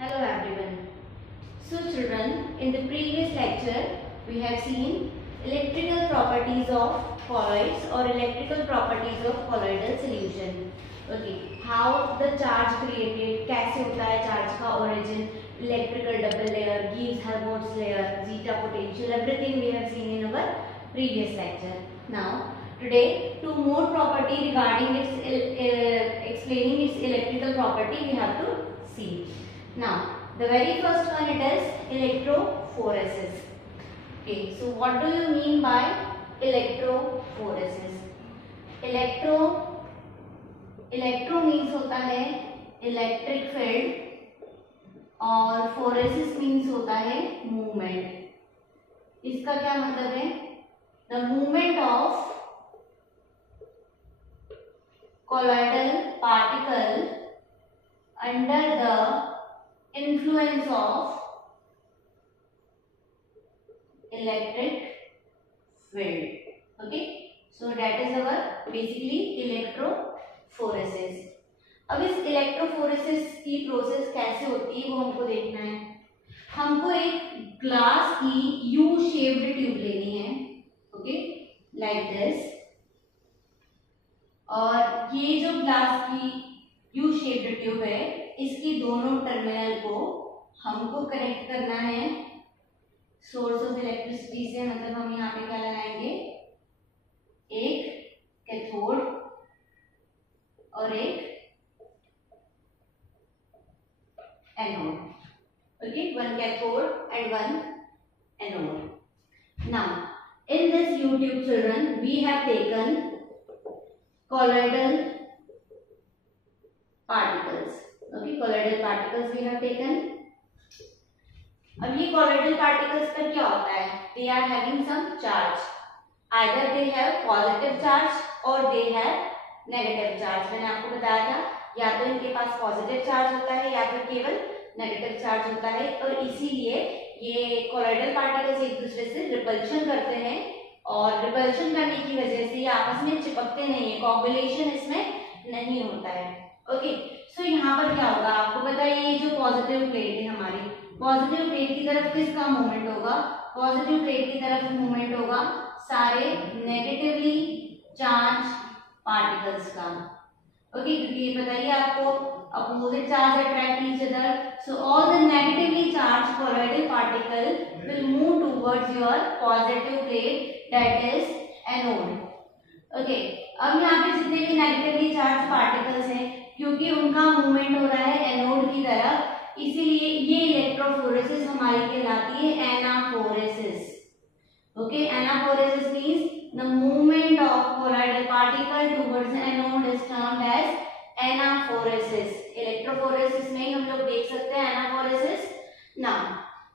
Hello everyone. So children, in the previous lecture we have seen electrical properties of colloids or electrical properties of colloidal solution. Okay, how the charge created, कैसे होता है charge का origin, electrical double layer, Gibbs-Helmholtz layer, zeta potential, everything we have seen in our previous lecture. Now today two more property regarding its explaining its electrical property we have to see. Now, the very first one it is electrophoresis. Okay, so what do you mean by electrophoresis? Electro means होता है electric field और phoresis means होता है movement. इसका क्या मतलब है? The movement of colloidal particle under the influence of electric field. Okay, so that is our basically electrophoresis. अब इस इलेक्ट्रोफोरेसिस की प्रोसेस कैसे होती है वो हमको देखना है. हमको एक ग्लास की यू शेप्ड ट्यूब लेनी है. Okay, like this. और ये जो ग्लास की यू शेप्ड ट्यूब है इसकी दोनों टर्मिनल को हमको कनेक्ट करना है सोर्स ऑफ इलेक्ट्रिसिटी से. मतलब हम यहाँ पे क्या लगाएंगे, एक कैथोड और एक anode. Okay, one cathode and one anode. Now in this U tube children we have taken colloidal particles. Okay, colloidal particles we have taken. अब ये colloidal particles पर क्या होता है? They are having some charge. Either they have positive charge or they have negative charge. मैंने आपको बताया था या तो इनके पास positive charge होता है या फिर केवल negative charge होता है. और इसीलिए ये colloidal particles एक दूसरे से repulsion करते हैं और रिपल्शन करने की वजह से ये आपस में चिपकते नहीं है. कोगुलेशन इसमें नहीं होता है. ओके, सो यहाँ पर क्या होगा आपको बताइए. ये जो पॉजिटिव प्लेट है हमारी, पॉजिटिव प्लेट की तरफ किसका मूवमेंट होगा? पॉजिटिव प्लेट की तरफ मूवमेंट होगा सारे नेगेटिवली चार्ज पार्टिकल्स का. ओके, क्योंकि ये बताइए आपको opposite charge attract each other, so all the negatively charge colloidal particle will move towards your positive plate, that is anode. Okay, अब यहाँ पे जितने भी नेगेटिवली चार्ज पार्टिकल्स हैं क्योंकि उनका मूवमेंट हो रहा है एनोड की तरफ, इसीलिए ये इलेक्ट्रोफोरेसिस हमारी कहलाती है anaphoresis. Okay, anaphoresis means the movement of colloidal particle towards the anode is termed as anaphoresis. Electrophoresis में हम लोग देख सकते हैं एनाफोरेसिस. नाउ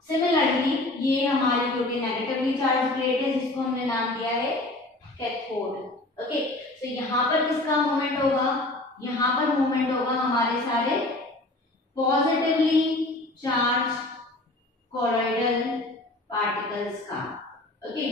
सिमिलरली ये हमारी जो कि नेगेटिवली चार्ज प्लेट है जिसको हमने नाम दिया है कैथोड. ओके, सो यहाँ पर किसका मूवमेंट होगा? यहाँ पर मूवमेंट होगा हमारे सारे पॉजिटिवली चार्ज कॉलोइडल पार्टिकल्स का. ओके,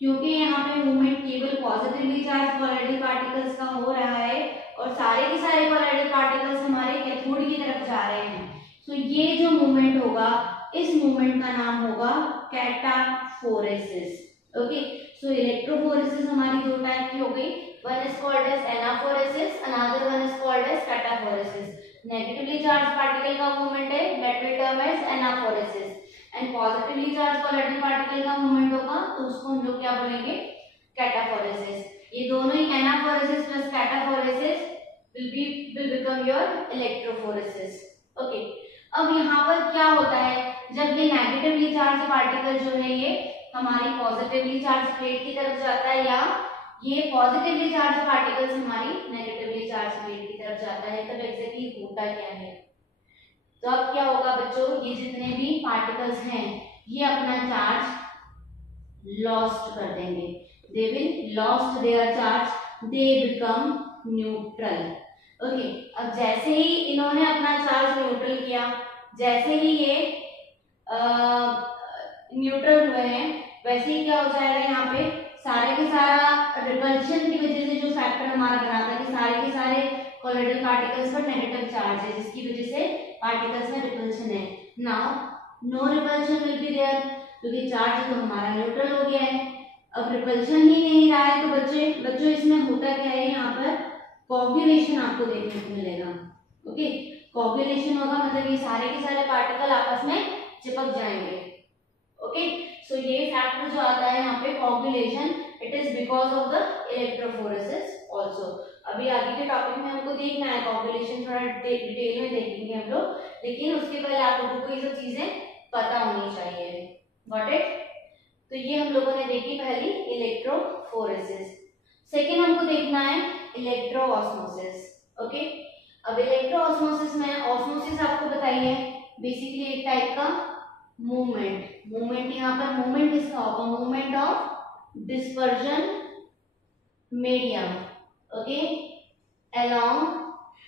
क्योंकि यहाँ पे मूवमेंट केवल पॉजिटिवली चार्ज कॉलोइडल पार्टिकल्स का हो रहा है और सारे के सारे कॉलोइडल पार्टिकल्स हमारे कैथोड की तरफ जा रहे हैं. सो ये जो मूवमेंट होगा इस मूवमेंट का नाम होगा कैटाफोरेसिस. ओके, सो इलेक्ट्रोफोरेसिस हमारी दो टाइप की हो गई. One is called as anaphoresis, another one is called as cataphoresis. Negatively charge particle का मूवमेंट है that will term as anaphoresis and positively charge colloidal particle का मूवमेंट होगा तो उसको हम लोग क्या बोलेंगे, कैटाफोरेसिस. ये दोनों ही anaphoresis plus cataphoresis will become your electrophoresis. Okay, अब यहाँ पर क्या होता है जब ये नेगेटिवली चार्ज पार्टिकल जो है ये हमारी पॉजिटिवली चार्ज प्लेट की तरफ जाता है या ये पॉजिटिवली चार्ज पार्टिकल्स हमारी नेगेटिवली चार्ज प्लेट की तरफ जाता है, तब एग्जैक्टली होता क्या है? तो अब क्या होगा बच्चों, ये जितने भी पार्टिकल्स हैं ये अपना चार्ज लॉस्ट कर देंगे. They will lost their charge, they become neutral. Okay, अब जैसे ही इन्होंने अपना चार्ज न्यूट्रल किया, जैसे ही ये न्यूट्रल हुए हैं वैसे ही क्या हो जाएगा, यहाँ पे सारे के सारा रिपल्शन की वजह से जो फैक्टर हमारा बना था कि सारे के सारे कॉलोइडल पार्टिकल्स पर नेगेटिव चार्ज है, जिसकी वजह से पार्टिकल्स में रिपल्शन है। Now no repulsion will be there, क्योंकि चार्ज तो हमारा न्यूट्रल हो गया है। अब रिपल्शन ही नहीं रहा है तो बच्चों इसमें होता क्या है, यहाँ पर कोगुलेशन आपको देखने को मिलेगा। ओके, कोगुलेशन होगा मतलब ये सारे के सारे पार्टिकल आपस में चिपक जाएंगे। ओके, सो ये फैक्टर जो आता है यहाँ पे coagulation, it is because of the electrophoresis also. अभी आगे के टॉपिक में हमको देखना है कोगुलेशन, थोड़ा डिटेल में देखेंगे हम लोग, लेकिन उसके पहले आप लोगों को ये सब चीजें पता होनी चाहिए। Got it? तो ये हम लोगों ने देखी पहली इलेक्ट्रोफोरेसिस। सेकेंड हमको देखना है इलेक्ट्रोऑस्मोसिस। ओके, अब इलेक्ट्रोऑस्मोसिस में ऑस्मोसिस आपको बताइए बेसिकली एक टाइप का मूवमेंट यहाँ पर मूवमेंट किसका होगा, movement of dispersion medium, okay, along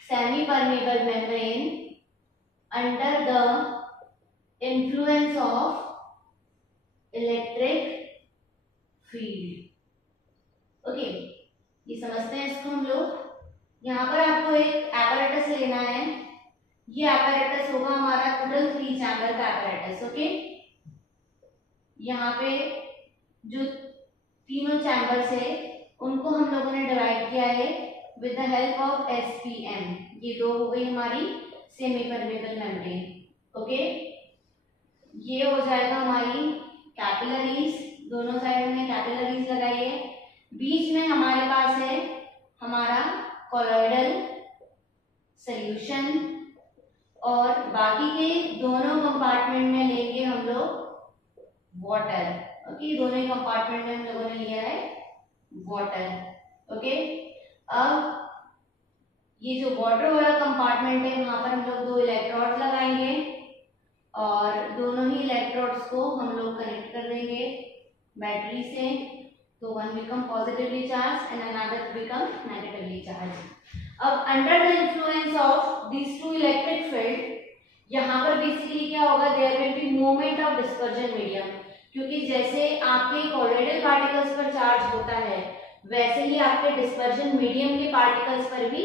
semi permeable membrane under the influence of electric field. Okay, ये समझते हैं इसको हम लोग। यहाँ पर आपको एक एपैरेटस लेना है, ये एपैरेटस होगा हमारा टोटल 3 चैम्बर का एपैरेटस। ओके, यहाँ पे जो तीनों चैम्बर्स है उनको हम लोगों ने डिवाइड किया है with the help of SPM। ये दो हो गई हमारी सेमी परमेबल मेम्ब्रेन। ओके, ये हो जाएगा हमारी कैपिलरीज, दोनों साइड में कैपिलरीज लगाई है। बीच में हमारे पास है हमारा कॉलोइडल सॉल्यूशन, और बाकी के दोनों कंपार्टमेंट में लेंगे हम लोग वाटर। ओके, दोनों ही कंपार्टमेंट में हम लोगों ने लिया है वाटर। ओके, अब ये जो वाटर वाला कंपार्टमेंट है वहां पर हम लोग 2 इलेक्ट्रोड लगाएंगे और दोनों ही इलेक्ट्रोड्स को हम लोग कनेक्ट कर देंगे बैटरी से, तो one become positively charge and another become negatively charge. अब under the influence of this two electric field यहाँ पर बेसिकली क्या होगा, there will be movement of dispersion medium, क्योंकि जैसे आपके कॉलोइडल पार्टिकल्स पर चार्ज होता है वैसे ही आपके डिस्पर्जन मीडियम के पार्टिकल्स पर भी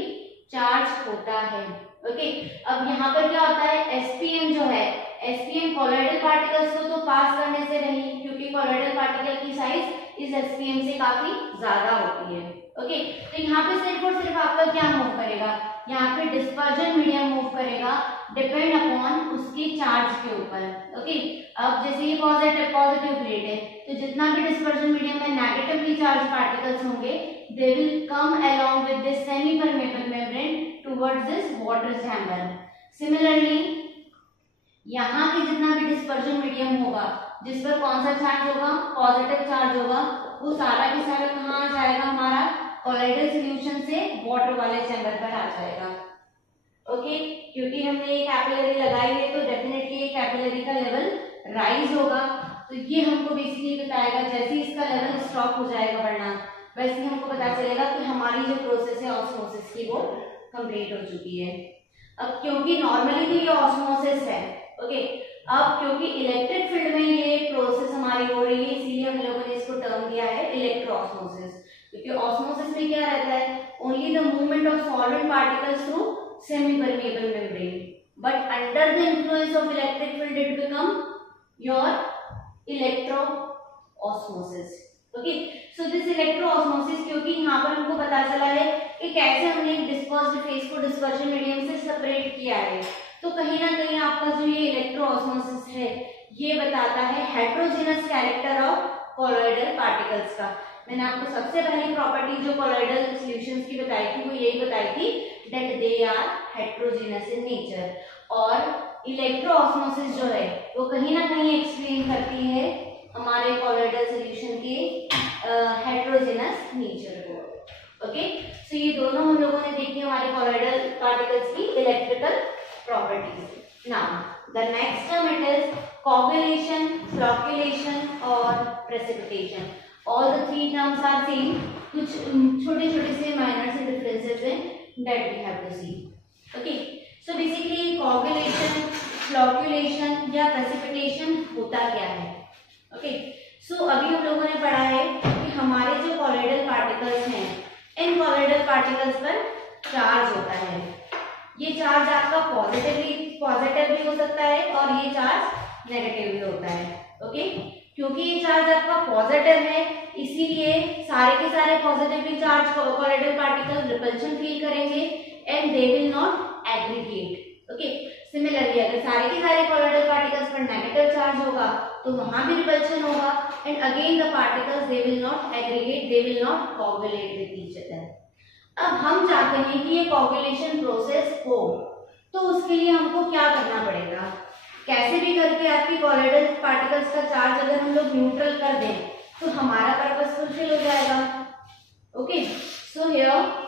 चार्ज होता है। ओके, अब यहाँ पर क्या होता है, SPM जो है, SPM कॉलोइडल पार्टिकल्स को तो पास करने से नहीं, क्योंकि कॉलोइडल पार्टिकल की साइज इस SPM से काफी ज्यादा होती है। ओके, तो यहाँ पे सिर्फ और सिर्फ आपका क्या मूव करेगा, यहाँ पे डिस्पर्जन मीडियम मूव करेगा डिपेंड अपॉन उसके चार्ज के ऊपर। ओके, अब जैसे ये पॉजिटिव प्लेट है तो जितना भी डिस्पर्जन मीडियम में नेगेटिवली चार्ज पार्टिकल्स होंगे they will come along with this semi permeable membrane towards this water chamber. Similarly यहाँ पे जितना भी डिस्पर्जन मीडियम होगा जिस पर कौन सा चार्ज होगा, पॉजिटिव चार्ज होगा, वो सारा के सारा कहाँ आ जाएगा, हमारा कॉलोइडल सॉल्यूशन से वाटर वाले चैम्बर पर आ जाएगा। ओके, क्योंकि हमने ये कैपिलरी लगाई है तो डेफिनेटली ये कैपिलरी का लेवल राइज होगा, तो ये हमको बेसिकली बताएगा जैसे ही इसका लेवल स्टॉप हो जाएगा बढ़ना वैसे ही हमको पता चलेगा कि हमारी जो प्रोसेस है ऑस्मोसिस की वो कंप्लीट हो चुकी है। अब क्योंकि नॉर्मली तो ये ऑस्मोसिस है, ओके, अब क्योंकि इलेक्ट्रिक फील्ड में ये प्रोसेस हमारी हो रही है इसीलिए हम लोगों ने इसको टर्म दिया है इलेक्ट्रोऑस्मोसिस, क्योंकि ऑस्मोसिस में क्या रहता है, only the movement of solvent particles through semi permeable membrane, but under the influence of electric field it become your electroosmosis. Okay, so this electroosmosis, क्योंकि यहाँ पर हमको पता चला है कि कैसे हमने डिस्पर्स्ड फेज को डिस्पर्जन मीडियम से सेपरेट किया है, तो कहीं ना कहीं आपका जो ये इलेक्ट्रोऑस्मोसिस है ये बताता है heterogeneous character of colloidal particles का। मैंने आपको सबसे पहली प्रॉपर्टी जो कॉलोइडल सॉल्यूशंस की बताई थी वो यही बताई थी that they are heterogeneous in nature, और इलेक्ट्रोऑस्मोसिस जो है वो कहीं ना कहीं एक्सप्लेन करती है हमारे कॉलोइडल सॉल्यूशन के हेटेरोजेनस नेचर को। ओके, सो ये दोनों हम लोगों ने देखी हमारे कॉलोइडल पार्टिकल्स की electrical properties. Now the next term it is coagulation, flocculation और precipitation. All the three terms are same, कुछ छोटे छोटे से माइनर से डिफरेंसेस हैं that we have to see. Okay, so basically coagulation, flocculation या precipitation होता क्या है। ओके, सो अभी हम लोगों ने पढ़ा है कि हमारे जो कॉलोइडल पार्टिकल्स हैं इन कॉलोइडल पार्टिकल्स पर चार्ज होता है। ये चार्ज आपका पॉजिटिव भी हो सकता है और ये चार्ज नेगेटिव भी होता है। ओके, क्योंकि ये चार्ज आपका पॉजिटिव है इसीलिए सारे के सारे positively charge colloidal particles repulsion feel करेंगे and they will not aggregate. Okay, similarly अगर सारे के सारे कोलाइडल पार्टिकल्स पर नेगेटिव चार्ज होगा तो वहां भी रिपल्शन होगा and again the particles they will not aggregate, they will not coagulate with each other. अब हम चाहते हैं कि ये कोगुलेशन प्रोसेस हो, तो उसके लिए हमको क्या करना पड़ेगा? कैसे भी करके आपकी कोलाइडल पार्टिकल्स का चार्ज अगर हम लोग न्यूट्रल कर दें तो हमारा पर्पस फुलफिल हो जाएगा। Okay, so here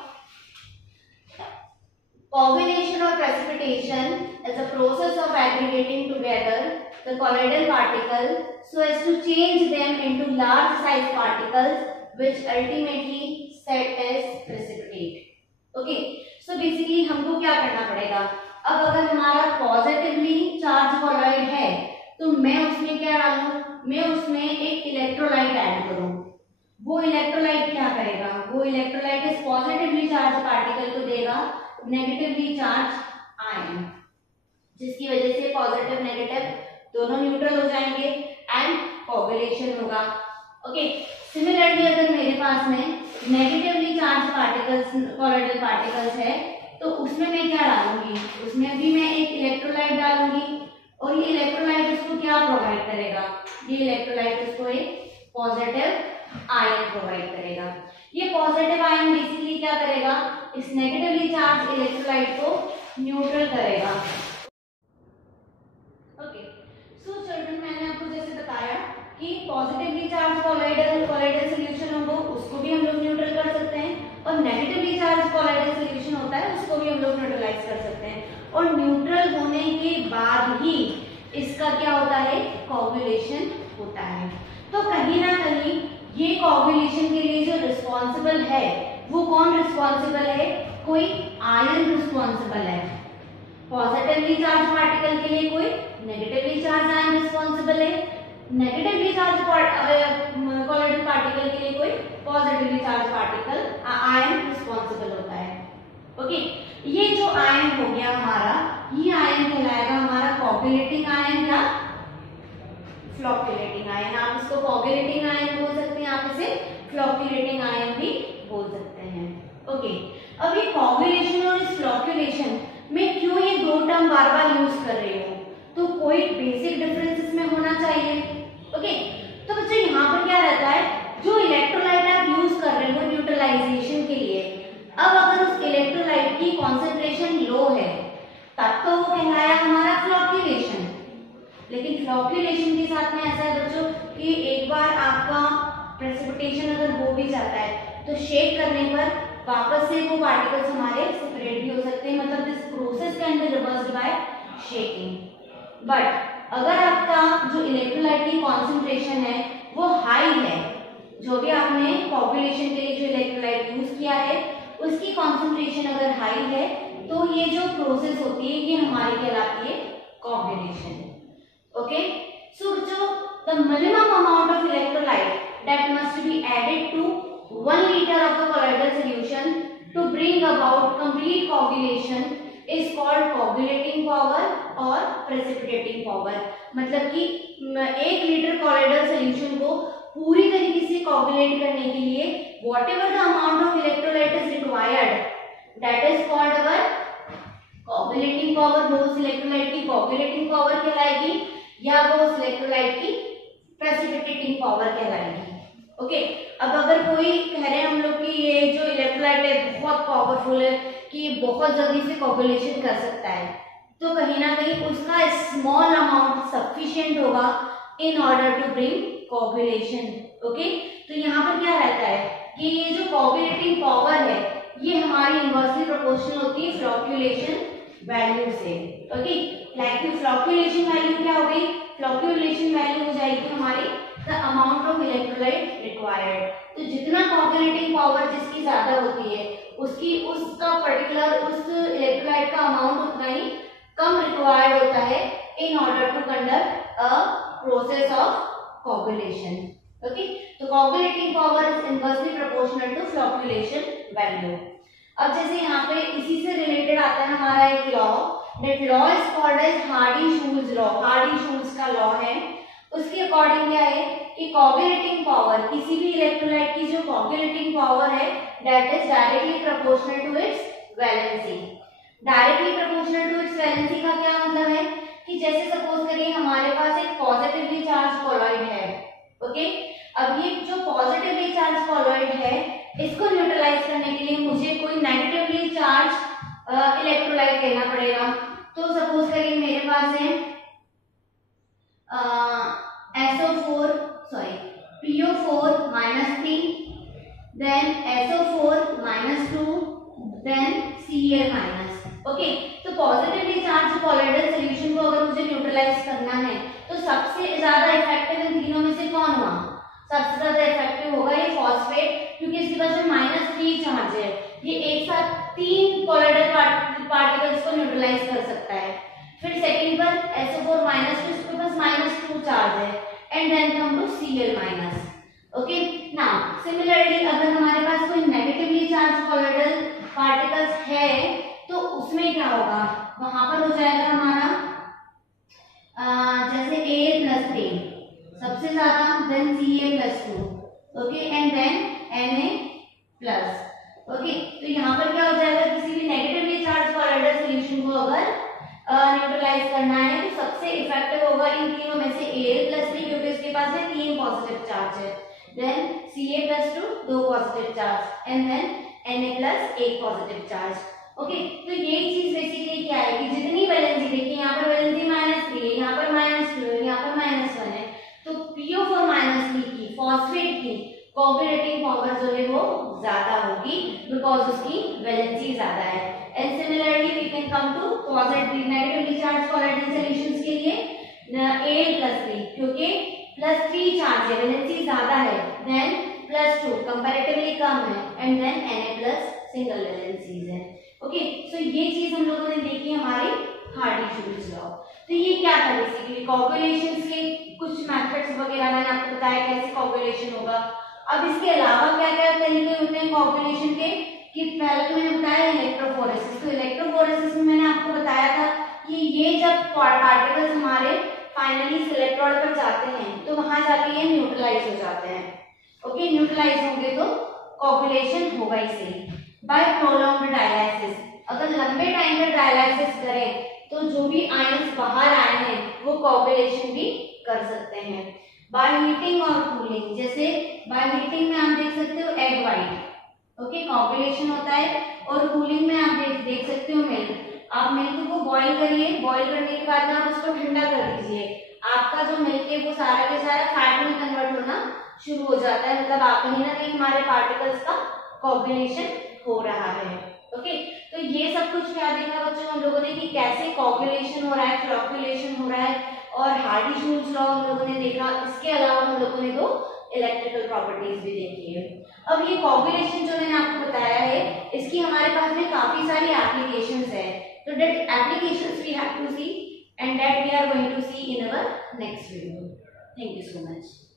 coagulation or precipitation is a process of aggregating together the colloidal particles so as to change them into large size particles which ultimately set as precipitate. Okay, so basically हमको क्या करना पड़ेगा? अब अगर हमारा positively charge colloid है तो मैं उसमें क्या डालूं? मैं उसमें एक इलेक्ट्रोलाइट ऐड करूं। वो इलेक्ट्रोलाइट क्या करेगा? वो इलेक्ट्रोलाइट इस पॉजिटिवली चार्ज पार्टिकल को देगा नेगेटिवली चार्ज आयन, जिसकी वजह से पॉजिटिव नेगेटिव दोनों न्यूट्रल हो जाएंगे एंड कोगुलेशन होगा। ओके, सिमिलरली अगर मेरे पास में negatively charge particles colloidal particles है तो उसमें मैं क्या डालूंगी? उसमें भी मैं एक इलेक्ट्रोलाइट डालूंगी और ये इलेक्ट्रोलाइट उसको क्या प्रोवाइड करेगा? ये इलेक्ट्रोलाइट उसको एक पॉजिटिव आयन प्रोवाइड करेगा। ये पॉजिटिव आयन बेसिकली क्या करेगा? इस नेगेटिवली चार्ज इलेक्ट्रोलाइट को न्यूट्रल करेगा। ओके, सो चिल्ड्रन मैंने आपको जैसे बताया कि पॉजिटिवली चार्ज कोलाइडल सॉल्यूशन होगा उसको भी हम लोग न्यूट्रल कर सकते हैं और नेगेटिवली चार्ज कोलाइडल सॉल्यूशन होता है उसको भी हम लोग न्यूट्रलाइज कर सकते हैं और न्यूट्रल होने के बाद ही इसका क्या होता है? कोगुलेशन होता है। तो कहीं ना कहीं ये कोगुलेशन के लिए जो रिस्पॉन्सिबल है वो कौन रिस्पॉन्सिबल है? कोई आयन रिस्पॉन्सिबल है। पॉजिटिवली चार्ज पार्टिकल के लिए कोई नेगेटिवली चार्ज आयन रिस्पॉन्सिबल है, नेगेटिवली चार्ज कोलाइडल पार्टिकल के लिए कोई positively charge particle ion responsible होता है। ओके, ये जो आयन हो गया हमारा, ये आयन कहलाएगा हमारा कोगुलेटिंग आयन या फ्लोक्युलेटिंग आयन। आप इसको कोगुलेटिंग आयन बोल सकते हैं, आप इसे फ्लोक्युलेटिंग आयन भी बोल सकते हैं। ओके, अब ये कोगुलेशन और इस फ्लोक्युलेशन में क्यों ये दो टर्म बार बार यूज कर रही हूँ? तो कोई बेसिक डिफरेंस इसमें होना चाहिए। ओके, तो बच्चों यहाँ पर क्या रहता है? जो इलेक्ट्रोलाइट आप यूज कर रहे हो न्यूट्रलाइजेशन के लिए, अब अगर उस इलेक्ट्रोलाइट की कॉन्सेंट्रेशन लो है तब तो वो कहलाया हमारा फ्लोक्युलेशन। लेकिन फ्लोक्युलेशन के साथ में ऐसा है बच्चों कि एक बार आपका प्रेसिपिटेशन अगर हो भी जाता है तो शेक करने पर वापस से वो पार्टिकल्स हमारे सेपरेट भी हो सकते हैं, मतलब this process can be reversed bye shaking. But अगर आपका जो इलेक्ट्रोलाइट की कॉन्सेंट्रेशन है वो हाई है, जो भी आपने कोगुलेशन के लिए जो इलेक्ट्रोलाइट यूज किया है उसकी कॉन्सेंट्रेशन अगर हाई है तो ये जो प्रोसेस होती है ये हमारी कहलाती है कोगुलेशन। ओके, सो जो the minimum amount of electrolyte that must be added to 1 liter of the colloidal solution to bring about complete coagulation is called coagulating power और precipitating power। मतलब कि 1 लीटर colloidal solution को पूरी तरीके से coagulate करने के लिए whatever the amount of electrolyte is required that is called our coagulating power। वो उस electrolyte की coagulating power कहलाएगी या वो उस electrolyte की precipitating power कहलाएगी। ओके, अब अगर कोई कह रहे हैं हम लोग कि ये जो इलेक्ट्रोलाइट है बहुत पावरफुल है कि बहुत जल्दी से कोगुलेशन कर सकता है, तो कहीं ना कहीं उसका स्मॉल अमाउंट सफिशिएंट होगा in order to bring coagulation. Okay, तो यहाँ पर क्या रहता है कि ये जो कोगुलेटिंग पावर है ये हमारी इनवर्सली प्रोपोर्शनल होती है फ्लोक्युलेशन वैल्यू से। ओके, लाइक फ्लोक्युलेशन वैल्यू क्या हो गई? फ्लोक्युलेशन वैल्यू हो जाएगी हमारी the amount of electrolyte required. तो जितना कोगुलेटिंग पावर जिसकी ज्यादा होती है उसका पर्टिकुलर उस इलेक्ट्रोलाइट का अमाउंट उतना ही कम रिक्वायर्ड होता है in order to conduct a process of coagulation. Okay, तो coagulating power is inversely proportional to flocculation value. अब जैसे यहाँ पे इसी से रिलेटेड आता है हमारा एक law, that law is called as Hardy Schulze law. Hardy Schulze का लॉ है, उसके अकॉर्डिंग क्या है कि कोगुलेटिंग पावर, किसी भी इलेक्ट्रोलाइट की जो कोगुलेटिंग पावर है that is directly proportional to its valency. Directly proportional to its valency का क्या मतलब है कि जैसे सपोज करिए हमारे पास एक पॉजिटिवली चार्ज कॉलॉइड है, ओके। अब ये जो पॉजिटिवली चार्ज कॉलॉइड है इसको न्यूट्रलाइज करने के लिए मुझे कोई नेगेटिवली चार्ज इलेक्ट्रोलाइट लेना पड़ेगा। तो सपोज करिए मेरे पास है SO4 sorry PO4 -3, then SO4 -2, then Cl-। Okay, तो पॉजिटिवली चार्ज कॉलॉइडल सॉल्यूशन को अगर मुझे न्यूट्रलाइज करना है तो सबसे ज्यादा इफेक्टिव इन तीनों में से कौन हुआ? सबसे ज्यादा इफेक्टिव होगा ये फॉस्फेट, क्योंकि इसके पास में -3 चार्ज है, ये एक साथ 3 कॉलॉइडल पार्टिकल्स को न्यूट्रलाइज कर सकता है। फिर सेकंड पर SO4 -2, इसके पास -2 चार्ज है, and then come to Cl-। Okay, now similarly अगर हमारे पास कोई नेगेटिवली चार्ज कॉलॉइडल पार्टिकल्स है तो उसमें क्या होगा, वहां पर हो जाएगा हमारा जैसे Al+3 सबसे ज्यादा, then Ca+2, okay, and then Na+। Okay, तो यहाँ पर क्या हो जाएगा, किसी भी नेगेटिवली चार्ज कॉलॉइडल सॉल्यूशन को अगर न्यूट्रलाइज करना है तो सबसे इफेक्टिव होगा इन तीनों में से Al+3, क्योंकि उसके पास में 3 पॉजिटिव चार्ज है, then Ca+2 2 positive charge, and then Na+ 1 positive charge. Okay, तो ये चीज बेसिकली क्या है कि जितनी वैलेंसी, देखिए यहाँ पर वैलेंसी -3 है, यहाँ पर -2 है, यहाँ पर -1 है, तो PO4 -3 की फॉस्फेट की कोगुलेटिंग पावर जो है वो ज्यादा होगी बिकॉज उसकी वैलेंसी ज्यादा है। And similarly we can come to positive negatively charge colloidal solutions के लिए Al+3, क्योंकि +3 चार्ज है, वैलेंसी ज्यादा है, देन +2 कंपैरेटिवली कम है, and then Na+ single valencies है। ओके, सो ये चीज हम लोगों ने देखी हमारे हार्डी-शूल्ज लॉ। तो ये क्या था बेसिकली कोगुलेशंस के कुछ मेथड्स वगैरह मैंने आपको बताया कैसे कोगुलेशन होगा। अब इसके अलावा क्या क्या तरीके होते हैं कोगुलेशन के, कि पहले तो मैंने बताया इलेक्ट्रोफोरेसिस। तो इलेक्ट्रोफोरेसिस में मैंने आपको बताया था कि ये जब पार्टिकल्स हमारे फाइनली इस इलेक्ट्रोड पर जाते हैं तो वहां जाके ये न्यूट्रलाइज हो जाते हैं। ओके, न्यूट्रलाइज होंगे तो कोगुलेशन होगा इसे बाय प्रोलॉन्ग्ड डायलाइसिस। अगर लंबे टाइम पर डायलाइसिस करें तो जो भी आयंस बाहर आए हैं वो कोगुलेशन भी कर सकते हैं बाय हीटिंग और कूलिंग। जैसे बाय हीटिंग में आप देख सकते हो एग वाइट, ओके, कोगुलेशन होता है, और कूलिंग में आप देख सकते हो मिल्क। आप मिल्क को बॉईल करिए, बॉईल करने के बाद में आप उसको ठंडा कर दीजिए, आपका जो मिल्क है वो सारा के सारा फैट में कन्वर्ट होना शुरू हो जाता है, मतलब आप कहीं ना कहीं हमारे पार्टिकल्स का कोगुलेशन हो रहा है। ओके, तो ये सब कुछ क्या देखा बच्चों हम लोगों ने कि कैसे कोगुलेशन हो रहा है, फ्लोकुलेशन हो रहा है, और हार्डी-शूल्ज लॉ हम लोगों ने देखा। इसके अलावा हम लोगों ने 2 इलेक्ट्रिकल प्रॉपर्टीज भी देखी है। अब ये कोगुलेशन जो मैंने आपको बताया है इसकी हमारे पास में काफी सारी एप्लीकेशंस है, तो that applications we have to see and that we are going to see in our next video. Thank you so much.